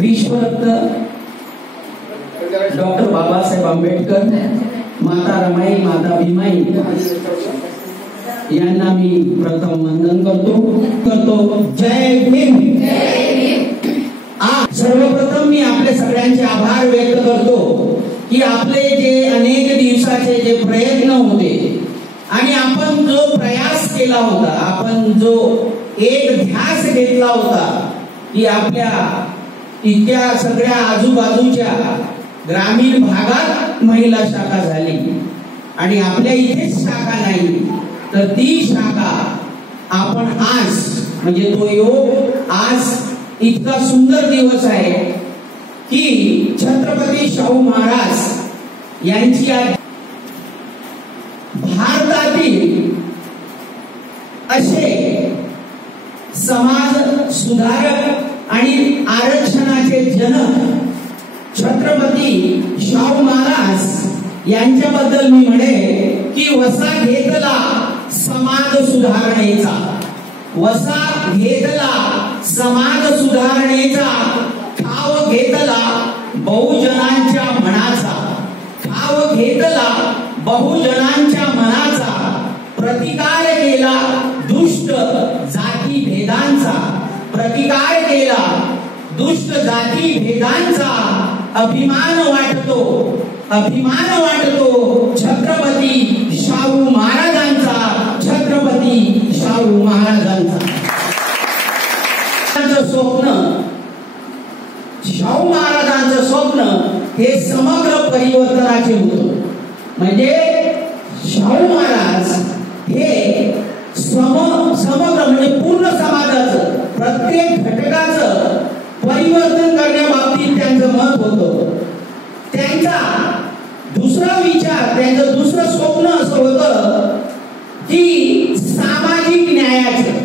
विश्वरत्न doctor Babasaheb Ambedkar, माता रमाई, माता भीमाई यांना मी प्रथम वंदन करतो। जय भीम। सर्वप्रथम मी आपले सगळ्यांचे आभार व्यक्त करतो की आपले जे अनेक दिवसाचे जे प्रयत्न होते आणि आपण जो प्रयास केला होता, आपण जो एक ध्यास घेतला होता की आपल्या इतक्या सगळ्या आजूबाजूच्या ग्रामीण भागात महिला शाखा झाली आणि आपल्या इथेच शाखा नाही तर ती शाखा आपण आज म्हणजे तो योग आज इतका सुंदर दिवस आहे की छत्रपती शाहू महाराज यांची आज भारतातील असे समाज सुधारक आणि आरक्षणाचे जनक छत्रपती शाहू महाराज यांच्याबद्दल मी म्हणे की वसा घेतला समाज सुधारणेचा, वसा घेतला समाज सुधारणेचा, ठाव घेतला बहुजनांच्या मनाचा, ठाव घेतला बहुजनांच्या मनाचा, प्रतिकार केला दुष्ट जाती भेदांचा, प्रतिकार केला दुष्ट जाती भेदांचा, अभिमान वाटतो, अभिमान वाटतो छत्रपती शाहू महाराजांचा, छत्रपती शाहू महाराजांचा। स्वप्न, शाहू महाराजांचं स्वप्न हे समग्र परिवर्तनाचे होतं। म्हणजे शाहू महाराज हे समग्र म्हणजे पूर्ण समाजाचं, प्रत्येक घटकाचं परिवर्तन करण्याबाबतीत त्यांचं मत होतं। त्यांचा दुसरा विचार, त्यांचं दुसरं स्वप्न असं होतं की सामाजिक न्यायाचं।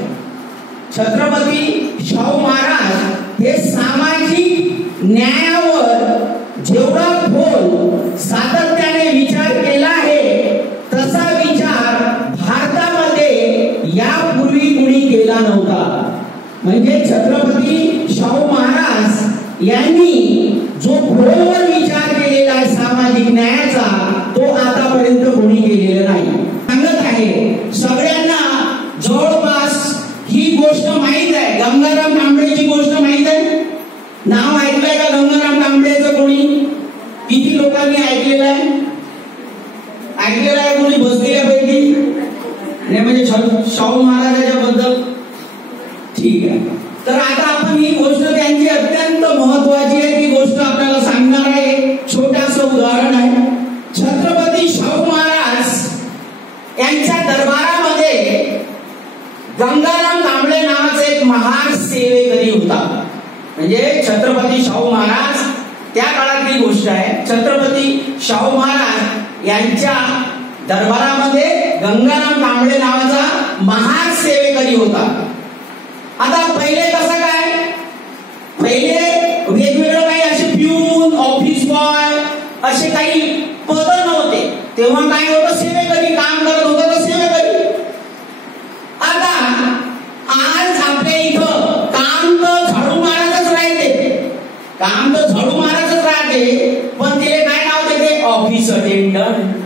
छत्रपती शाहू महाराज हे सामाजिक न्यायावर जेवढा खोल सातत्याने विचार केला आहे तसा विचार भारतामध्ये यापूर्वी कुणी केला नव्हता। म्हणजे छत्रपती शाहू महाराज यांनी जो खोलवर विचार केलेला आहे सामाजिक न्यायाचा तो आतापर्यंत कोणी केलेला नाही। सांगत आहे सगळ्यांना जवळपास ही गोष्ट माहित आहे, गंगाराम कांबळेची गोष्ट माहित आहे, नाव ऐकलंय का गंगाराम कांबळेचं कोणी? किती लोकांनी ऐकलेलं आहे? ऐकलेलं आहे कोणी बसलेल्यापैकी? नाही म्हणजे शाहू महाराजांच्या बद्दल ठीक आहे। तर आता आपण ही गोष्ट त्यांची अत्यंत महत्वाची आहे ती गोष्ट आपल्याला सांगणार आहे। छोटंसं उदाहरण आहे। छत्रपती शाहू महाराज यांच्या दरबारामध्ये गंगाराम कांबळे नावाचा एक महान सेवेकरी होता। म्हणजे छत्रपती शाहू महाराज त्या काळातली गोष्ट आहे। छत्रपती शाहू महाराज यांच्या दरबारामध्ये गंगाराम कांबळे नावाचा महान सेवेकरी होता। आता पहिले कसं काय, पहिले वेगवेगळं काही असे प्यून, ऑफिस बॉय असे काही पद नव्हते। तेव्हा काय होतं, सेवेकरी काम करत होतं तर सेवेकरी। आता आज आपल्या इथं काम तर झाडू मारायचंच राहते, काम तर झाडू मारायचंच राहते, पण तिला काय नाव देते, ऑफिस अटेंडंट।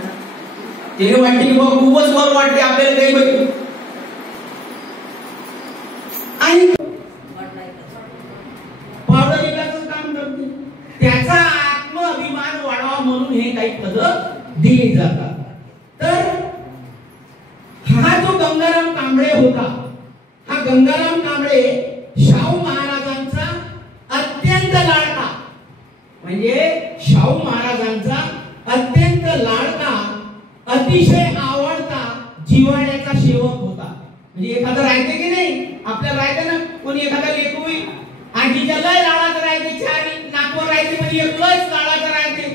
तिला वाटते की बाबा खूपच बरं वाटते आपल्याला काही आणि पावडर विकायचं काम करते, त्याचा आत्मअभिमान वाढवा म्हणून हे काही पद दिली जातात। तर हा जो गंगाराम कांबळे होता, हा गंगाराम कांबळे शाहू महाराजांचा अत्यंत लाडका, म्हणजे शाहू महाराजांचा अत्यंत लाडका, अतिशय आवडता जिव्हाळ्याचा सेवक होता। म्हणजे एखादं राहते की नाही, आपल्याला राहते ना कोणी एखादा लेकरू आजीच्या लय लाडात राहते, चार नाकवर राहते म्हणजे एकच लाडात राहते।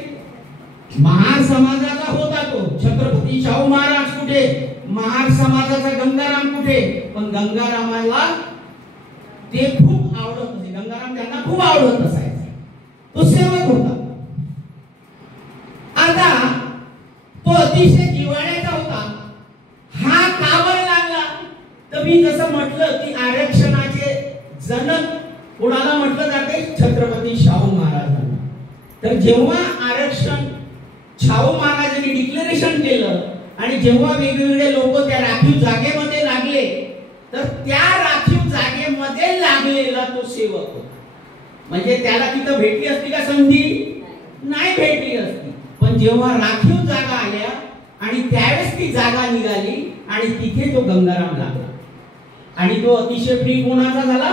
महार समाजाचा होता तो छत्रपती शाहू महाराज, कुठे महार समाजाचा गंगाराम कुठे, पण गंगारामाला ते खूप आवडत होते, गंगाराम त्यांना खूप आवडत असायचा, तो सेवक होता। आता तो अतिशय जिव्हाळ्याचा होता। हा का बरं लागला तर मी जसं म्हटलं की आरक्षणाचे जनक कोणाला म्हटलं जाते? छत्रपती शाहू महाराजांना. तर जेव्हा आरक्षण शाहू महाराजांनी डिक्लेरेशन केलं आणि जेव्हा वेगवेगळे लोक त्या राखीव जागेमध्ये लागले, तर त्या राखीव जागेमध्ये लागलेला तो सेवक होता. म्हणजे त्याला तिथं भेटली असती का संधी? नाही भेटली असती. पण जेव्हा राखीव जागा आल्या आणि त्यावेळेस ती जागा निघाली आणि तिथे तो गंगाराम लागला आणि तो अतिशय प्रिय कोणाचा झाला?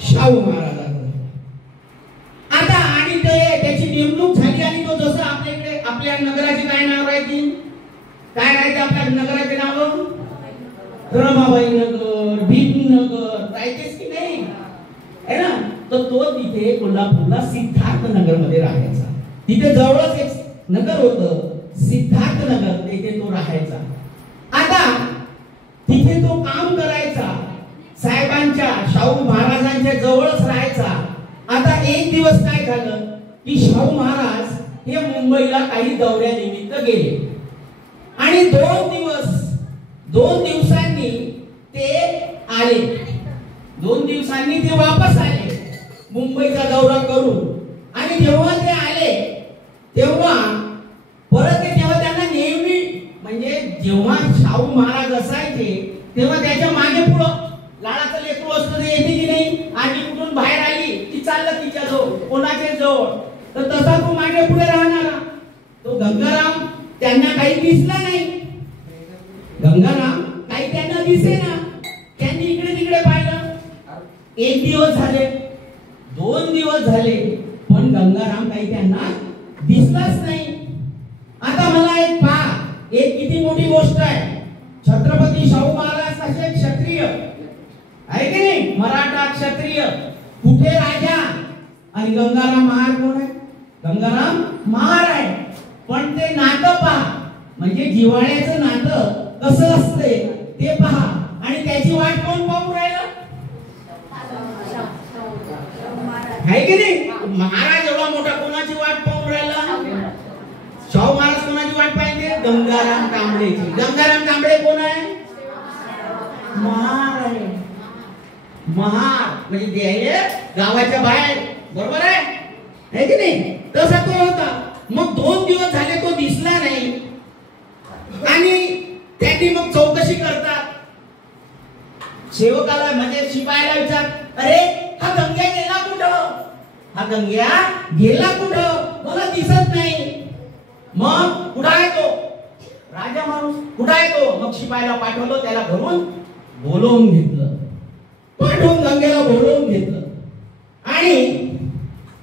शाहू महाराजांचा. आता आणि त्याची नेमणूक झाली आणि तो जसं आपल्याकडे आपल्या नगराचे काय नाव राहतील? काय राहते आपल्या नगराचे नाव? रमाबाई नगर, भीमनगर राहतेच की नाही, है ना? तर तो तिथे कोल्हापूरला सिद्धार्थ नगर मध्ये राहायचा. तिथे जवळच एक नगर होतं सिद्धार्थ नगर, तिथे तो राहायचा. आता तिथे तो काम करायचा, साहेबांच्या शाहू महाराजांच्या जवळच राहायचा. आता एक दिवस काय झालं की शाहू महाराज हे मुंबईला काही दौऱ्यानिमित्त गेले आणि 2 दिवसांनी ते आले. 2 दिवसांनी ते वापस आले मुंबईचा दौरा करून. आणि जेव्हा ते आले तेव्हा परत तेव्हा त्यांना नेहमी म्हणजे जेव्हा शाहू महाराज असायचे तेव्हा त्याच्या मागे पुढं लाडाचं लेकरू असतं ते येते की नाही, आजी कुठून बाहेर आली ती चाललं तिच्या जवळ कोणाच्या जवळ, तर तसा तो मागे पुढे राहणारा. तो गंगाराम त्यांना काही दिसला नाही. गंगाराम काही त्यांना दिसेना. त्यांनी इकडे तिकडे पाहिलं. 1 दिवस झाले, 2 दिवस झाले, पण गंगाराम काही त्यांना दिसलाच नाही. आता मला एक पहा, एक किती मोठी गोष्ट आहे. छत्रपती शाहू महाराज तसे क्षत्रिय आहे की नाही, मराठा क्षत्रिय, कुठे राजा आणि गंगाराम महार कोण आहे? गंगाराम महार आहे. पण ते नातं पहा, म्हणजे जिव्हाळ्याचं नातं कसं असते ते पहा. आणि त्याची वाट कोण पाहून राहिलं आहे की नाही? महाराज एवढा मोठा कोणाची वाट पाहून राहिला? शाहू महाराज कोणाची वाट पाहिजे? गंगाराम कांबळेची. गंगाराम कांबळे कोण आहे? महार आहे. महार म्हणजे ते गावाच्या बाहेर, बरोबर आहे की नाही? तसा तो होता. मग 2 दिवस झाले तो दिसला नाही आणि त्यांनी मग चौकशी करतात. सेवकाला म्हणजे शिपायाला विचार, अरे हा गंग्या गेला कुठं? हा गंग्या गेला कुठं? मला दिसत नाही. मग कुठं आहे तो? राजा माणूस कुठं आहे तो? मग शिपायाला पाठवलं, त्याला घरून बोलवून घेतलं. पाठवून गंग्याला बोलवून घेतलं आणि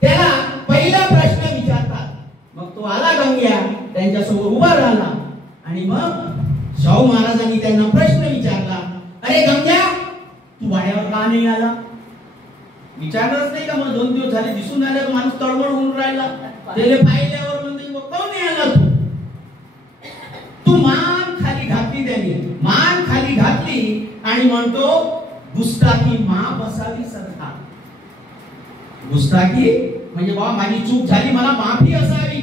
त्याला पहिला प्रश्न विचारतात. मग तो आला गंग्या, त्यांच्यासमोर उभा राहिला आणि मग शाहू महाराजांनी त्यांना प्रश्न विचारला, अरे गंग्या तू वाड्यावर का नाही आला? विचारलंच नाही का? मग 2 दिवस झाले दिसून आले तो माणूस तळमळ होऊन राहिला. त्याने पाहिल्यावर म्हणते कोण नाही आला तू? तू मान खाली घातली. त्यांनी मान खाली घातली आणि म्हणतो गुस्ताखी माफ असावी सरकार. गुस्ताखी म्हणजे बाबा माझी चूक झाली, मला माफी असावी,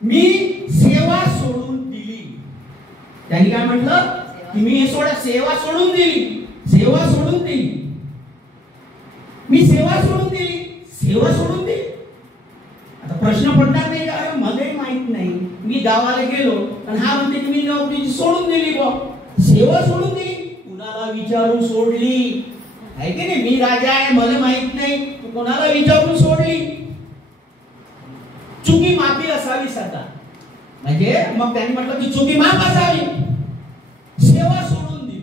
मी सेवा सोडून दिली. त्यांनी काय म्हटलं की मी हे सेवा सोडून दिली, सेवा सोडून दिली, मी सेवा सोडून दिली, सेवा सोडून दिली. आता प्रश्न पडणार नाही का? अरे मलाही माहित नाही, मी गावाला गेलो आणि हा म्हणते की मी नोकरी सोडून दिली, बा सेवा सोडून दिली. कुणाला विचारून सोडली आहे की नाही? मी राजा आहे, मला माहित नाही, तू कोणाला विचारून सोडली? चुकी माफी असावी सरकार. म्हणजे मग त्यांनी म्हटलं की चुकी माफ असावी, सेवा सोडून दिली.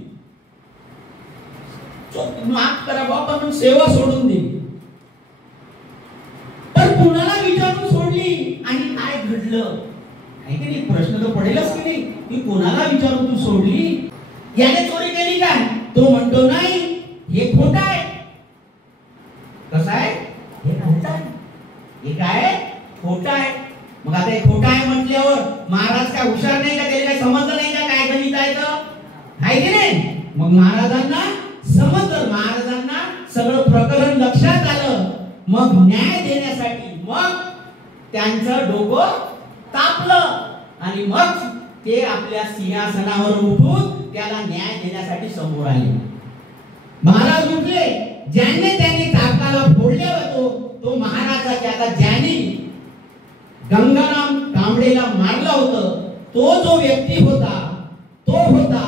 माफ करा बाबा पण सेवा सोडून दिली. पण कुणाला विचारून सोडली आणि काय घडलं आहे की नाही? प्रश्न तर पडेलच की नाही की कोणाला विचारून तू सोडली? याने चोरी केली काय? तो म्हणतो नाही, हे खोटं आहे. कसं आहे? हे खोटं आहे. हे काय? खोटं आहे. मग आता हे खोटं आहे म्हटल्यावर महाराज काय हुशार नाही का? त्याला काय समजलं नाही का काय गणित आहे तर? आहे की नाही? मग महाराजांना समजलं, महाराजांना सगळं प्रकरण लक्षात आलं. मग न्याय देण्यासाठी मग त्यांचं डोकं तापलं आणि मग ते आपल्या सिंहासनावर उठून त्याला न्याय देण्यासाठी समोर आले. महाराज उठले, ज्याने त्याने चाकाला फोडले होतो तो महाराजाचे आता ज्याने गंगाराम कांबळेला मारलं होतं तो जो व्यक्ती होता तो होता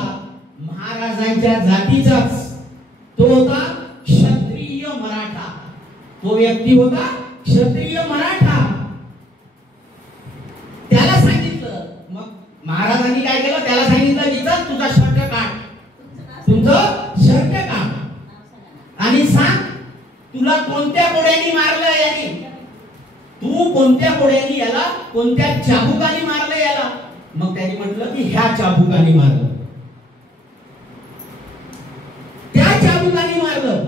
महाराजांच्या जातीचाच, तो होता क्षत्रिय मराठा, तो व्यक्ती होता क्षत्रिय मराठा. त्याला सांगितलं, मग महाराजांनी काय केलं, त्याला सांगितलं की चल तुझा शर्ट काढ, तुझं शर्ट काढ आणि सांग तुला कोणत्या कोड्याने मारलं याने, तू कोणत्या कोड्याने याला, कोणत्या चाबुकाने मारलं याला. मग त्यांनी म्हटलं की ह्या चाबुकाने मारलं, त्या चाबुकाने मारलं.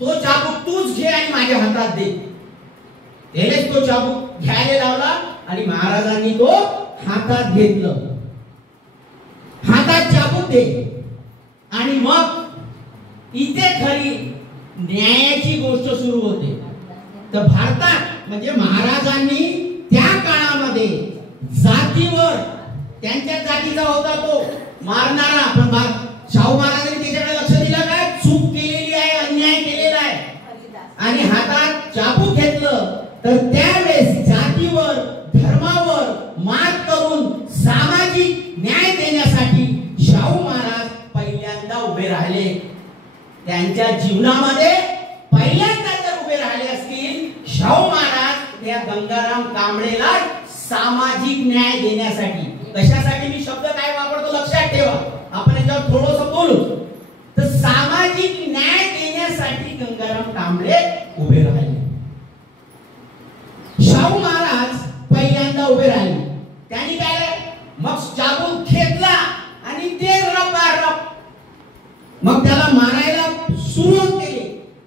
तो चाबूक तूच घे आणि माझ्या हातात दे. त्यानेच तो चाबूक घ्यायला लावला आणि महाराजांनी तो हातात घेतलं. हातात चाबूक दे. आणि मग इथे खरी न्यायाची गोष्ट सुरू होते. तर भारतात म्हणजे महाराजांनी त्या काळामध्ये जातीवर, त्यांच्या जातीचा होता तो मारणारा, पण शाहू महाराजांनी त्याच्याकडे लक्ष दिलं काय, चूक केलेली आहे, अन्याय केलेला आहे आणि हातात चाबूक घेतलं. तर त्यावेळेस जातीवर, धर्मावर मात करून सामाजिक न्याय देण्यासाठी शाहू महाराज पहिल्यांदा उभे राहिले. त्यांच्या जीवनामध्ये पहिल्यांदा जर उभे राहिले असतील शाहू महाराज त्या गंगाराम कांबळेला सामाजिक न्याय देण्यासाठी. कशासाठी मी शब्द काय वापरतो लक्षात ठेवा, आपण याच्यावर थोडंसं बोलू. तर सामाजिक न्याय देण्यासाठी गंगाराम कांबळे उभे राहिले. शाहू महाराज पहिल्यांदा उभे राहिले. त्यांनी काय मग चाबूक घेतला आणि ते रपारप मग त्याला मारायला सुरुवात केली.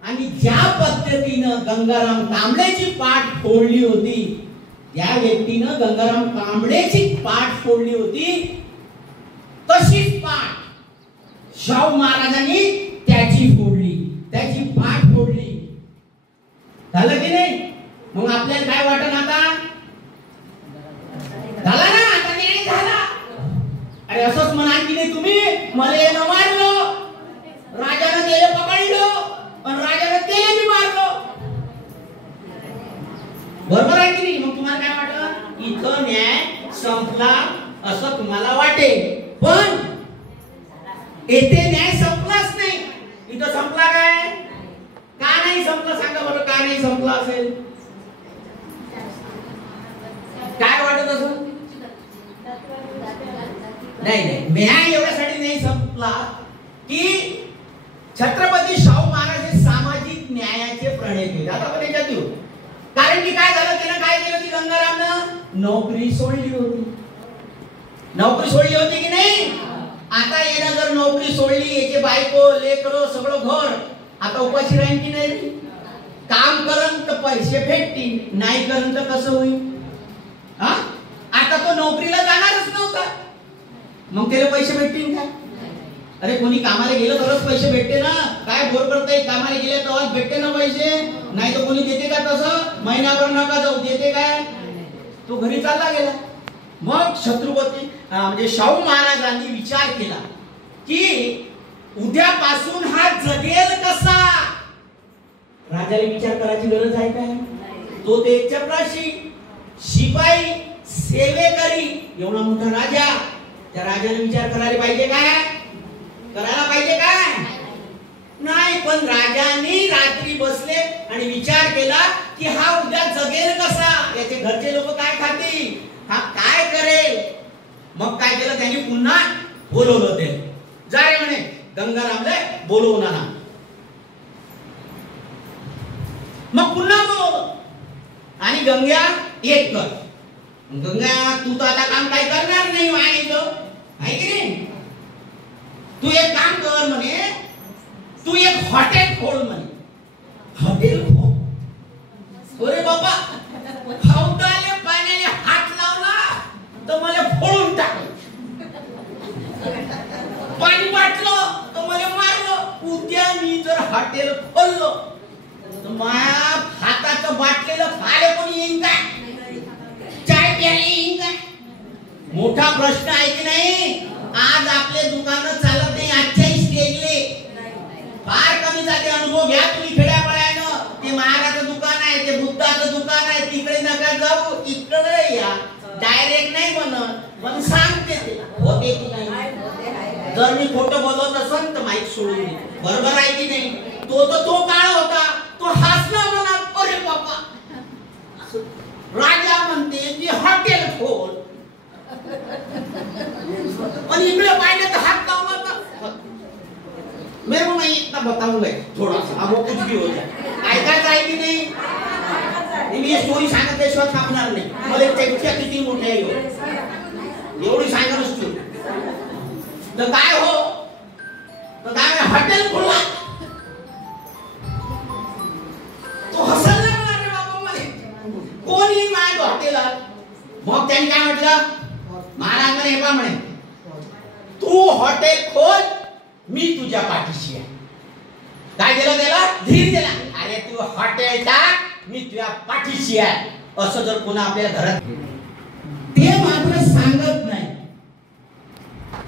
आणि ज्या पद्धतीनं गंगाराम कांबळेची पाठ फोडली होती, त्या व्यक्तीनं गंगाराम कांबळेची पाठ फोडली होती, तशीच पाठ शाहू महाराजांनी त्याची फोडली, त्याची पाठ फोडली. झालं की नाही? मग आपल्याला काय वाटत आता, झाला ना, आता न्याय झाला. अरे असंच म्हणा की नाही तुम्ही, मला न मारलं, राजानं त्याला पकडलं पण राजानं त्याला बी मारलं, बरोबर आहे की नाही? मग तुम्हाला काय वाटलं, इथं न्याय संपला असं तुम्हाला वाटेल. पण येथे न्याय संपलाच नाही. इथं संपला काय, का नाही संपला सांगा बरं, का नाही संपला असेल, काय वाटत असं? नाही नाही, न्याय एवढ्यासाठी नाही संपला की छत्रपती शाहू महाराज हे सामाजिक न्यायाचे प्रणेते. आता पण याच्यात येऊ, कारण की काय झालं, त्यानं काय केलं की गंगारामनं नोकरी सोडली होती. नोकरी सोडली होती की नाही? आता येणं जर नोकरी सोडली, याचे बायको लेकरं सगळं घर, आता उपाशी राहील की नाही? काम करन तर पैसे भेटतील, नाही करन तर कसं होईल? हा, आता तो नोकरीला जाणारच नव्हता, मग त्याला पैसे भेटतील काय? अरे कोणी कामाला गेलं तरच पैसे भेटते ना, काय बोर करताय, कामाला गेले तेव्हाच भेटते ना पैसे, नाही तर कोणी देते का तसं? महिनाभर नका जाऊ, देते काय? तो घरी चालला गेला. मग छत्रपती म्हणजे शाहू महाराजांनी विचार केला की उद्यापासून हा जगेल कसा. राजाला विचार करायची गरज आहे काय? तो ते चपराशी, शिपाई, सेवेकरी, एवढा मोठा राजा, त्या राजाने विचार करायला पाहिजे काय? करायला पाहिजे काय? नाही. पण राजांनी रात्री बसले आणि विचार केला की हा उद्या जगेल कसा, याचे घरचे लोक काय खातील, हा काय करेल. मग काय केलं त्यांनी, पुन्हा बोलवलं. ते जा रे म्हणे गंगारामले बोलवून आणा. मग पुन्हा बोलवलं आणि गंग्या एक कर. गंगा तू तर आता काम काय करणार नाही माहिती आहे की नाही, तू एक काम कर म्हणे, तू एक हॉटेल खोल म्हणे. हॉटेल खोल? अरे बाबा, हौदाले पाण्याने हात लावला तर मला फोडून टाकलं, पाणी वाटलं तर मला मारलं. उद्या मी जर हॉटेल खोललं तर माझ्या हाताचं बाटलेलं खाले कोणी येईन काय, चाय प्यायला येईन काय? मोठा प्रश्न आहे की नाही. आज आपले दुकान चालत नाही, आजच्याही स्टेजले फार कमी जागे अनुभव घ्या तुम्ही खेड्यापाड्यानं, ते महाराजाचं दुकान आहे, ते बुद्धाचं दुकान आहे, तिकडे नका जाऊ, इकडे या. डायरेक्ट नाही म्हणत, पण सांगते ते होते की नाही. जर मी खोटं बोलत असेल तर माईक सोडून दे. बरोबर आहे की नाही. तो काळ होता, तो हसला म्हणत, अरे बाबा राजा म्हणते की हॉटेल खोल, पण इकडे पाहिलं तर हात लावला. मेरे को नहीं इतना बताऊंगा थोड़ा सा, अब वो कुछ भी हो जाए. ऐकायचं आहे की नाही. मी ही स्टोरी सांगितल्याशिवाय थांबणार नाही. मला त्याच्या किती मोठ्या एवढी सांगत असतो तर काय हो, तर काय हॉटेल खोलला. तो हसायला लागला बाबा मध्ये, कोणी माझ्या हॉटेलला. मग त्यांनी काय म्हटलं, महाराज म्हणे हे पहा म्हणे, तू हॉटेल खोल, मी तुझ्या पाठीशी आहे. काय दिलं त्याला, धीर दिला. अरे तू हॉटेल टाक, मी तुझ्या पाठीशी आहे. असं जर पुन्हा आपल्या घरात ते मात्र सांगत नाही.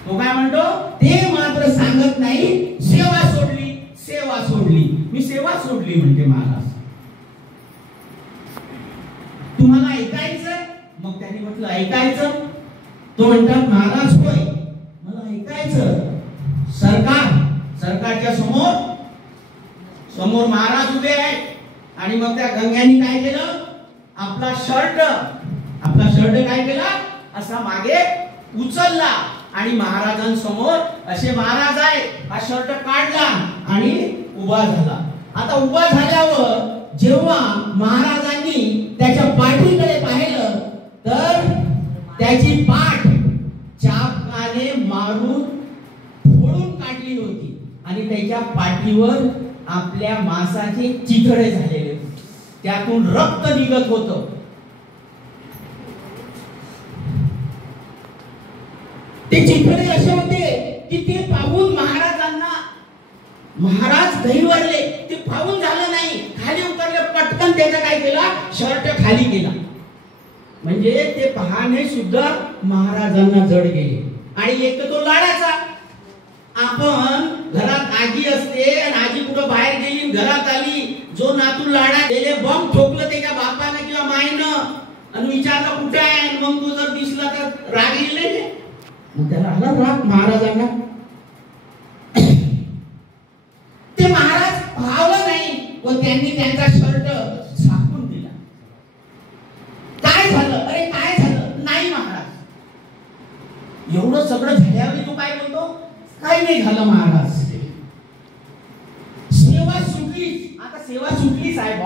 तो काय म्हणतो, ते मात्र सांगत नाही. सेवा सोडली, सेवा सोडली, मी सेवा सोडली म्हणते महाराज. तुम्हाला ऐकायचं. मग त्यांनी म्हटलं ऐकायचं. तो म्हणतात महाराज होय मला ऐकायचं. सरकारच्या समोर महाराज उभे आहेत. आणि मग त्या गंग्यानी काय केलं, आपला शर्ट काय केला, असा मागे उचलला आणि महाराजांसमोर असे महाराज आहे, हा शर्ट काढला आणि उभा झाला. आता उभा झाल्यावर जेव्हा महाराजांनी त्याच्या पाठीकडे पाहिलं तर त्याची पाठ चाबकाने मारून फोडून काढली होती आणि त्याच्या पाठीवर आपल्या मांसाचे चिथडे झालेले होते. त्यातून रक्त निघत होतं. ते चिथडे असे होते की ते पाहून महाराज दहीवरले. ते पाहून झालं नाही, खाली उतरले. पटकन त्याचा काय केला, शर्ट खाली केला. म्हणजे ते पाहणे सुद्धा महाराजांना जड गेले. आणि एक तर तो लाडाचा. आपण घरात आजी असते आणि आजी कुठं बाहेर गेली, घरात आली, जो नातू लाडा गेले बॉम्ब ठोकलं त्याच्या बापानं किंवा माईनं आणि विचारलं कुठे आहे, मग तो जर दिसला तर राग येईल नाही. मग त्याला आला राग महाराजांना. ते महाराज भावलं नाही व त्यांनी त्यांचा शर्ट झाकून दिला. काय झालं, अरे काय झालं, नाही महाराज. एवढं सगळं झाल्यावर तो काय बोलतो, काही नाही झालं महाराज, सेवा सुटली. आता सेवा सुटली साहेब,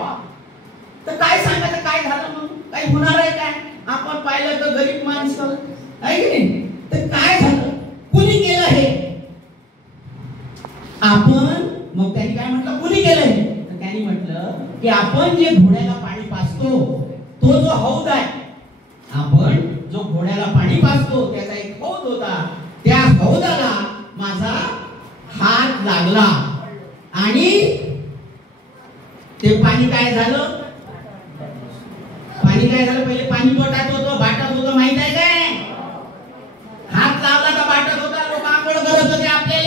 तर काय सांगायचं काय झालं म्हणून, काही होणार आहे काय. आपण पाहिलं तर गरीब माणसं आहे की नाही. तर काय झालं, कुणी केलं हे, आपण. मग त्यांनी काय म्हटलं, कुणी केलं हे. तर त्यांनी म्हटलं की आपण जे घोड्याला पाणी पाजतो तो जो हौद आहे, आपण जो घोड्याला पाणी पाजतो त्याचा एक हौद होता, त्या हौदाला माझा हात लागला आणि ते पाणी काय झालं, पहिले पाणी बोटात होतं, बाटात होतं, माहित आहे काय. हात लावला तर बाटात होता. लोक आंघोळ करत होते आपल्याला.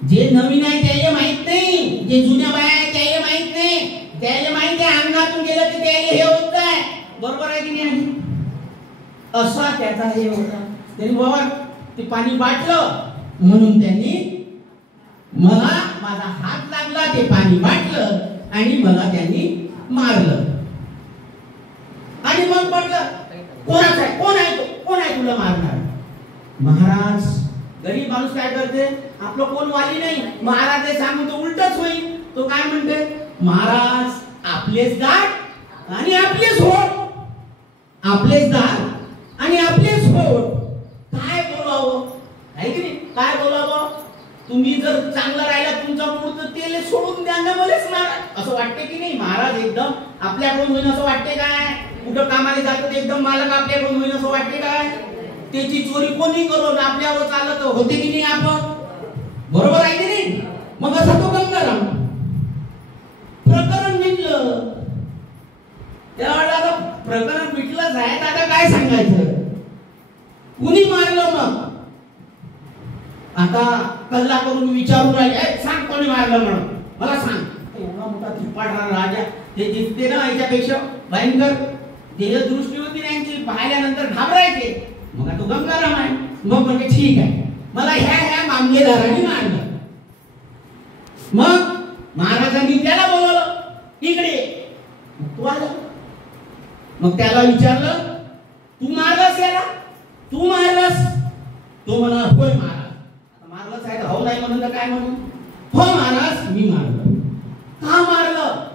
जे नवीन आहे त्याला माहित नाही, जे जुन्या बाया आहे त्याला माहित नाही. त्याला माहित आहे अंगातून गेलं तर त्याला हे होत आहे. बरोबर आहे की नाही. असा त्याचा हे होता. त्यांनी बाबा ते पाणी बाटलं म्हणून त्यांनी मला माझा हात लागला, ते पाणी बाटलं आणि मला त्यांनी मारलं. आणि मग म्हटलं कोणाचा आहे, कोण आहे तुला मारणार. महाराज गरीब माणूस काय करते, आपलं कोण वाली नाही. महाराज हे सांगून तो उलटच होईल. तो काय म्हणते, महाराज आपलेच दात आणि आपलेच होठ, आपलेच दात आणि आपलेच होठ. काय बोलावं, आहे की नाही. काय बोलावं, तुम्ही जर चांगलं राहिला तुमचा मूळ तर तेल सोडून द्यायला मलाच मारा असं वाटते की नाही. महाराज एकदम आपल्याकडून होईल असं वाटते काय. कुठं कामाला जातो एकदम मालक आपल्याकडून होईल असं वाटते काय. त्याची चोरी कोणी करून आपल्यावर चालत होते की नाही आपण. बरोबर आहे की नाही. मग असं तो गंगाराम प्रकरण मिटलं. त्यावेळेला आता प्रकरण मिटलंच आहे, आता काय सांगायचं, कुणी मारलं. मग आता कल्ला करून विचारून राहिले, सांग कोणी मारलं म्हणून. मला सांग एवढा मोठा धिप्पाडा राजा ते दिसते ना याच्यापेक्षा भयंकर देहदृष्टी होती त्यांची पाहिल्यानंतर घाबरायचे. मग तो गंगाराम आहे. मग म्हणजे ठीक आहे मला ह्या मामलेदारांनी मारलं. मग महाराजांनी त्याला बोलवलं इकडे. तू आला. मग त्याला विचारलं तू मारलास याला तू मारलास. तो म्हणा होय महाराज. मारलंच आहे हो नाही म्हणून तर काय म्हणून. हो महाराज मी मारलं. का मारलं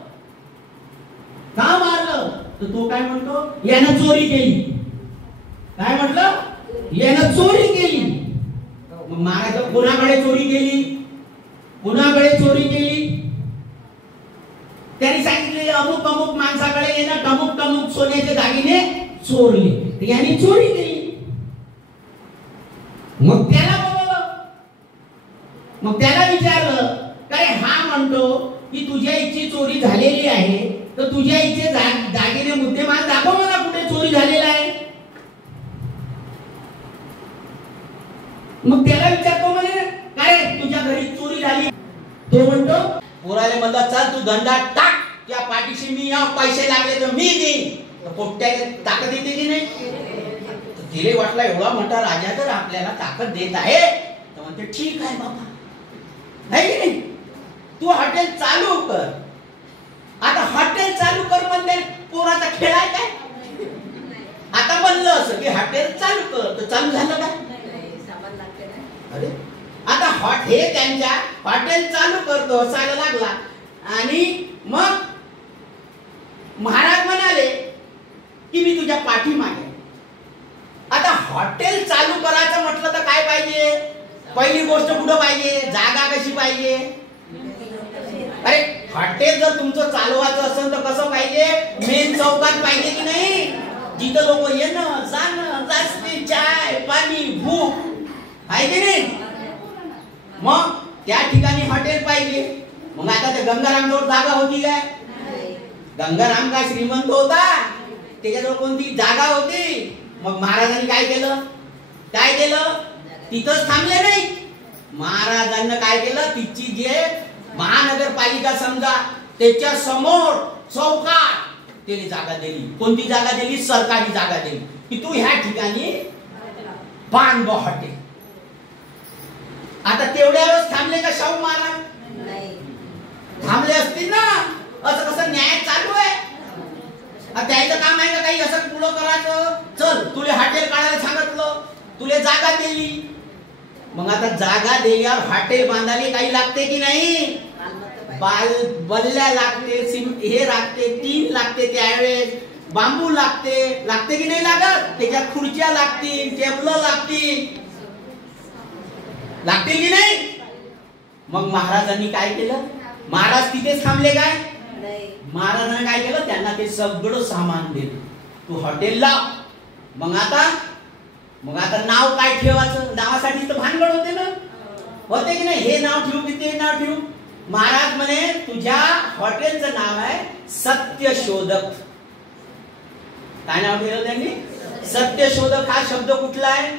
का मारलं तर तो काय म्हणतो यानं चोरी केली. काय म्हटलं यानं चोरी केली. मग महाराज कोणाकडे चोरी केली कोणाकडे चोरी केली. त्यांनी सांगितले अमुक अमुक माणसाकडे येणं टमुक टमुक सोन्याचे दागिने चोरले यांनी चोरी केली. मग त्याला बोलवलं. मग त्याला विचारलं काय हा म्हणतो की तुझ्या इच्छी चोरी झालेली आहे तर तुझ्या इच्छे दागिने मुद्देमाल दाखव मला कुठे चोरी झालेला आहे. मग त्याला विचारतो म्हणे काय तुझ्या घरी चोरी झाली. तो म्हणतो पोराले म्हणला चल तू धंदा टाक त्या पाठीशी मी या पैसे लागले तर मी देईन. पोट्याने ताकद देते की नाही. तिले वाटला एवढा मोठा राजा तर आपल्याला ताकद देत आहे तर म्हणते ठीक आहे बाबा नाही की नाही तू हॉटेल चालू कर. आता हॉटेल चालू कर म्हणजे पोराचा खेळ आहे काय. आता म्हणलं असं की हॉटेल चालू कर तर चालू झालं का. अरे आता हे त्यांच्या हॉटेल चालू करतो असायला लागला. आणि मग महाराज म्हणाले की मी तुझ्या पाठीमागे. आता हॉटेल चालू करायचं म्हटलं तर काय पाहिजे. पहिली गोष्ट कुठं पाहिजे जागा कशी पाहिजे. अरे हॉटेल जर तुमचं चालवायचं असेल तर कसं पाहिजे मेन चौकात पाहिजे की नाही. जिथं लोक येणं जाणं जास्ती चाय पाणी भूक आहे की नाही. मग त्या ठिकाणी हॉटेल पाहिजे. मग आता ते गंगाराम जवळ जागा होती काय. गंगाराम काय श्रीमंत होता त्याच्याजवळ कोणती जागा होती. मग महाराजांनी काय केलं तिथंच थांबले नाही. महाराजांनी काय केलं तिची जे महानगरपालिका समजा त्याच्या समोर चौकात त्याने जागा दिली. कोणती जागा दिली सरकारी जागा दिली की तू ह्या ठिकाणी बांध हॉटेल. आता तेवढ्या वेळेस थांबले का शाहू महाराज थांबले असतील ना. असं कसं न्याय चालू आहे. त्याचं काम आहे का काही असं पुढं करायचं. चल तुले हॉटेल काढायला सांगितलं तुले जागा दिली. मग आता जागा दिल्यावर हॉटेल बांधायला काही लागते की नाही. बल्ल्या लागते हे लागते टीन लागते त्यावेळेस बांबू लागते की नाही लागत. त्याच्यात खुर्च्या लागतील टेबल लागतील की नाही. मग महाराजांनी काय केलं महाराज तिथेच थांबले काय. महाराजांनी काय केलं त्यांना ते सगळं सामान दिलं. तू हॉटेल लाव. मग आता नाव काय ठेवायचं नावासाठी तर भानगड होते ना होते की नाही. हे नाव ठेवू की ते नाव ठेवू. महाराज म्हणे तुझ्या हॉटेलचं नाव आहे सत्यशोधक. काय नाव ठेवलं त्यांनी सत्यशोधक. हा शब्द कुठला आहे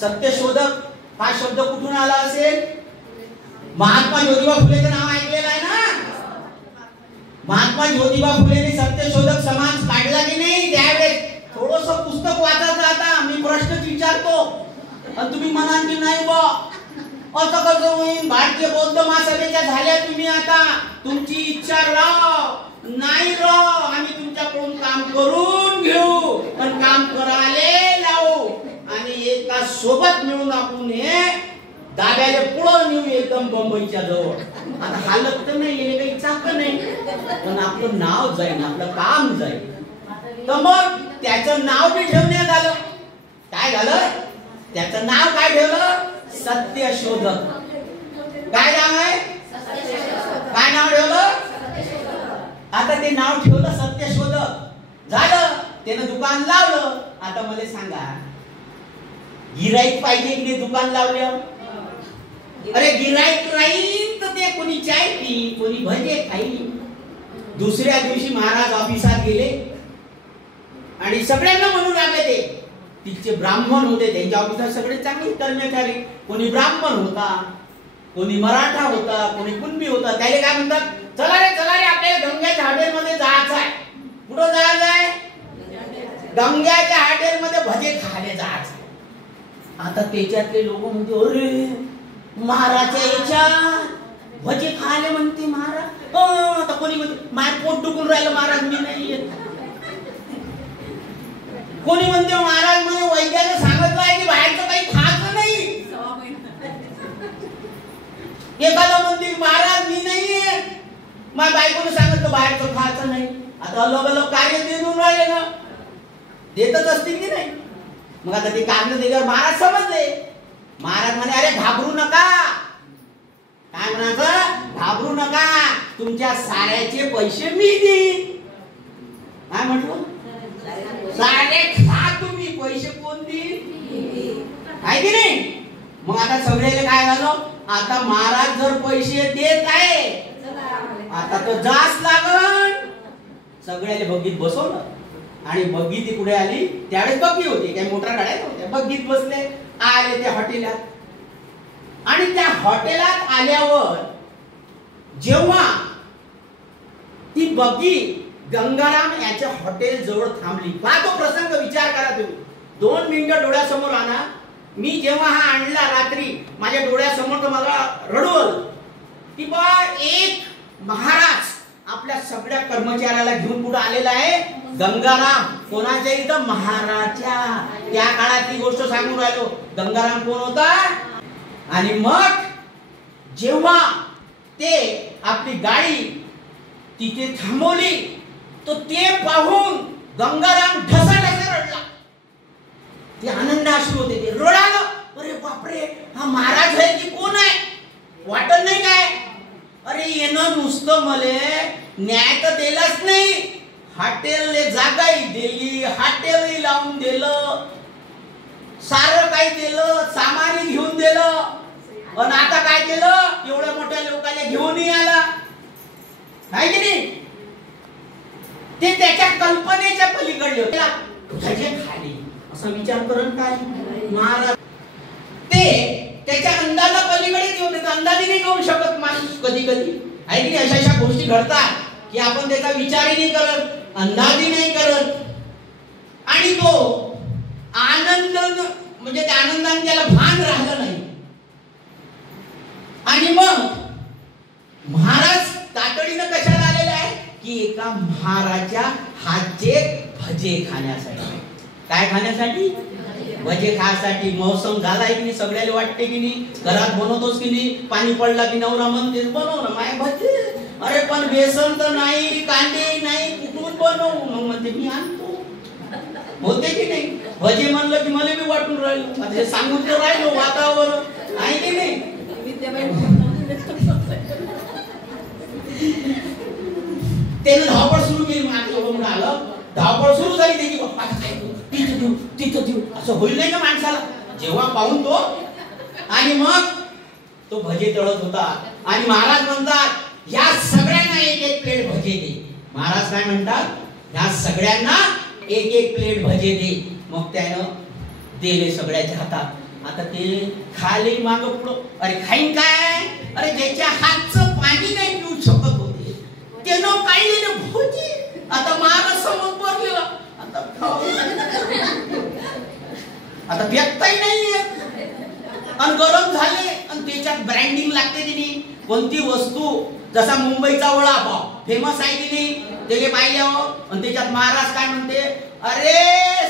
सत्यशोधक हा शब्द कुठून आला असेल. महात्मा ज्योतिबा फुलेचं नाव ऐकलेलं आहे ना. महात्मा ज्योतिबा फुलेने सत्यशोधक समाज काढला की नाही. त्यावेळेस थोडस पुस्तक वाचायचं. आता मी प्रश्न विचारतो आणि तुम्ही म्हणाल की नाही बा असं कसं होईल. भारतीय बौद्ध महासभेच्या झाल्या तुम्ही आता तुमची इच्छा राव नाही राव आम्ही तुमच्याकडून काम करून घेऊ पण काम करायला लावू आणि एका सोबत मिळून आपण हे दाब्याला पुढं नेऊ एकदम बंबईच्या जवळ. आता हालत तर नाही येणे काही चाक नाही पण आपलं नाव जाईल आपलं काम जाईल. तर मग त्याचं नाव बी ठेवण्यात आलं. काय झालं त्याचं नाव काय ठेवलं सत्यशोधक. काय नाव आहे काय नाव ठेवलं. आता ते नाव ठेवलं सत्यशोधक झालं. त्यानं दुकान लावलं. आता मला सांगा गिराईक पाहिजे की नाही दुकान लावलं. अरे गिराईक राहील तर ते कोणी चाय पी कोणी भजे खाईल. दुसऱ्या दिवशी महाराज ऑफिसात गेले आणि सगळ्यांना म्हणून लागले. ते तिचे ब्राह्मण होते त्यांच्या ऑफिसात सगळे चांगले कर्मचारी. कोणी ब्राह्मण होता कोणी मराठा होता, कोणी कुणबी होता. त्याला काय म्हणतात, चला रे आपल्याला गंग्याच्या हॉटेलमध्ये जायचं आहे. कुठं जायचं आहे? गंग्याच्या हॉटेलमध्ये भजे खायला जायचं. आता त्याच्यातले लोक म्हणते, अरे महाराजच्या याच्यात भजे खायला म्हणते महाराज. आता कोणी म्हणते माझं पोट दुखून राहिलं महाराज मी नाही येत. कोणी म्हणते महाराज म्हणजे वैद्याने सांगितलं आहे की बाहेरचं काही खायचं नाही. एखादा म्हणते महाराज मी नाही येत, माझ्या बायकोने सांगितलं बाहेरचं खायचं नाही. आता अलग कार्य देऊन राहिले ना, देतच असतील की नाही. मग आता ते कारण दिल्यावर महाराज समजले. महाराज म्हणे अरे घाबरू नका. काय म्हणायचं? घाबरू नका, तुमच्या साऱ्याचे पैसे मी देईन. काय म्हटलं? सारे खा तुम्ही, पैसे कोण देईल? आहे की नाही. मग आता सगळ्याला काय झालं, आता महाराज जर पैसे देत आहे आता तर जास्त लागल. सगळ्याला बग्गीत बसवलं आणि बग्गी ती पुढे आली. त्यावेळेस बग्गी होती, काही मोटर गाड्या नव्हत्या. बग्गीत बसले, आले त्या हॉटेलात. आणि त्या हॉटेलात आल्यावर जेव्हा ती बग्गी गंगाराम याच्या हॉटेल जवळ थांबली, पहा तो प्रसंग विचार करा तुम्ही. 2 मिनिटं डोळ्यासमोर आणा. मी जेव्हा हा आणला रात्री माझ्या डोळ्यासमोर तर मला रडू आलं की बा एक महाराज आपल्या सगळ्या कर्मचाऱ्याला घेऊन पुढे आलेला आहे. गंगाराम कोणाच्या इथं? महाराजच्या. त्या काळातली गोष्ट सांगून राहिलो. गंगाराम कोण होता? आणि मग जेव्हा ते आपली गाडी तिथे थांबवली तो ते पाहून गंगाराम ढसाढसा रडला. ते आनंदाश्रू होते, ते रडालं. अरे बापरे, हा महाराज आहे की कोण आहे? वाटत नाही काय? अरे येणं नुसतं मले न्याय तर दिलाच नाही, हॉटेलले जागाही दिली, हॉटेलही लावून दिलं, सारं काही दिलं, सामानही घेऊन दिलं. पण आता काय केलं? एवढ्या मोठ्या लोकांना घेऊनही आला. आहे की नाही? ते त्याच्या कल्पनेच्या पलीकडे होते. भजे खाली असा विचार करून काय महाराज ते त्याच्या अंदाजा पलीकडे घेऊन येतो. अंदाजे नाही करू शकत माणूस कधी कधी. आहे की नाही? अशा गोष्टी घडतात की आपण त्याचा विचारही नाही करत, अंदाजही नाही करत. आणि तो आनंद म्हणजे त्या आनंदाने त्याला भान राहिलं नाही. आणि मग महाराज तातडीनं कशाला आलेला आहे की एका महाराजा हातचे भजे खाण्यासाठी. काय खाण्यासाठी? भजे खाण्यासाठी. मौसम झालाय की नाही, सगळ्याला वाटते की नाही, घरात बनवतोस की नाही, पाणी पडला की नवरा म्हणते बनव ना माय भजे. अरे पण बेसन तर नाही, कांदे नाही, कुठून बनवू? मग म्हणते मी आणतो. होते की नाही? भजे म्हणलं की मला बी वाटून राहिलो. आता सांगून तर राहिलो वातावरण. आहे की नाही? त्यानं धावपळ सुरू केली. मग आलं, धावपळ सुरू झाली त्याची. तिथं देऊ असं होईल नाही का माणसाला जेव्हा पाहून तो. आणि मग तो भजे तळत होता. आणि महाराज म्हणतात या सगळ्यांना एक एक प्लेट भजे दे. महाराज काय म्हणतात? या सगळ्यांना एक एक प्लेट भजे दे. मग त्यानं दिले सगळ्याच्या हातात. आता ते खाली माग पुढं. अरे खाईन काय? अरे ज्याच्या हातचं पाणी नाही पिऊ शकत होते त्यानं काय दिलं? भजे. आता महाराज समोर पडलेला. आता व्यक्तही नाहीये आणि गरम झाले. आणि त्याच्यात ब्रँडिंग लागते की नाही, कोणती वस्तू. जसा मुंबईचा वडापाव फेमस आहे की नाही, त्याने पाहिल्यावर. आणि त्याच्यात महाराज काय म्हणते? अरे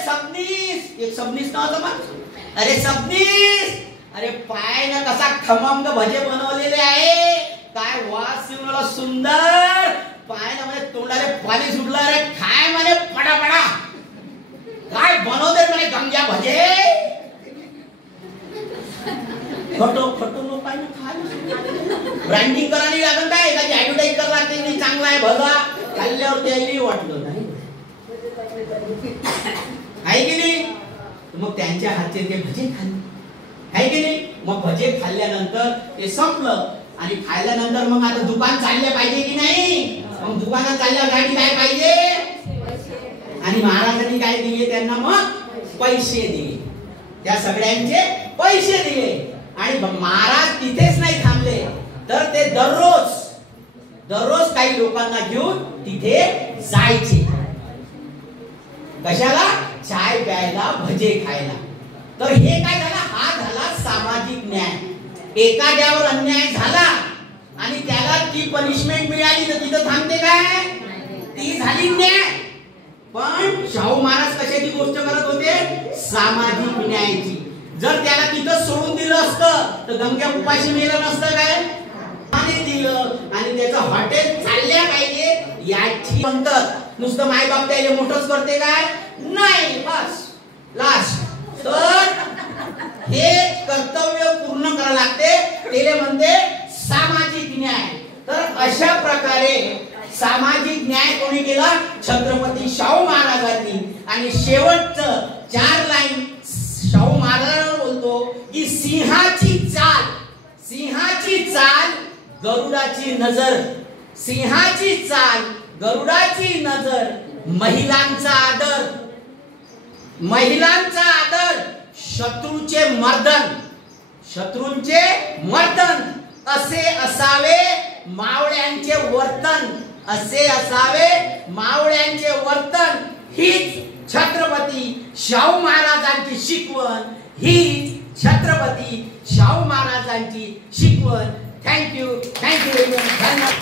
सबनीस. एक सबनीस नावाचा माणूस. अरे सबनीस, अरे पाय ना कसा खमंग भजे बनवलेले आहे. काय वास मला सुंदर. पाय ना म्हणजे तोंडाले पाणी सुटलं. अरे काय म्हणे पडापडा काय बनवते म्हणे गंग्या भजे. खटो लोकांना खायला ब्रँडिंग करायला लागत काय? एखादी ऍडव्हर्टाईज करायला लागते नाही, चांगला आहे भजा. खाल्ल्यावर त्याला वाटलं नाही. आहे की नाही? मग त्यांच्या हातचे ते भजे खाल्ले. आहे की नाही? मग भजे खाल्ल्यानंतर ते संपलं. आणि खाल्ल्यानंतर मग आता दुकान चालले पाहिजे की नाही? मग दुकानात चालल्यावर गाडी काय पाहिजे? आणि महाराजांनी काय दिले त्यांना? मग पैसे दिले. त्या सगळ्यांचे पैसे दिले. आणि महाराज तिथेच नाही थांबले, तर ते दररोज काही लोकांना घेऊन तिथे जायचे. कशाला? चाय प्यायला, भजे खायला. तर हे काय झालं? हा झाला सामाजिक न्याय. एखाद्यावर अन्याय झाला आणि त्याला ती पनिशमेंट मिळाली तर तिथं थांबते काय? ती झाली न्याय. पण शाहू महाराज कशाची गोष्ट करत होते? सामाजिक न्यायाची. जर त्याला तिथं सोडून दिलं असतं तर गंग्या उपाशी मेलं नसतं काय? आणि दिलं आणि त्याचं हॉटेल चालल्या पाहिजे याची म्हणतात. नुसतं माय बाप त्याला मोठंच करते काय? नाही, बस लास्ट. तर हे कर्तव्य पूर्ण करावं लागते, त्याला म्हणते सामाजिक न्याय. तर अशा प्रकारे सामाजिक न्याय कोणी केला? छत्रपती शाहू महाराजांनी. आणि शेवटचं 4 लाईन शाहू महाराजांना बोलतो की सिंहाची चाल गरुडाची नजर, सिंहाची चाल गरुडाची नजर, महिलांचा आदर, शत्रूंचे मर्दन, असे असावे मावळ्यांचे वर्तन. हीच छत्रपती शाहू महाराजांची शिकवण, थँक्यू व्हेरी मच. धन्यवाद.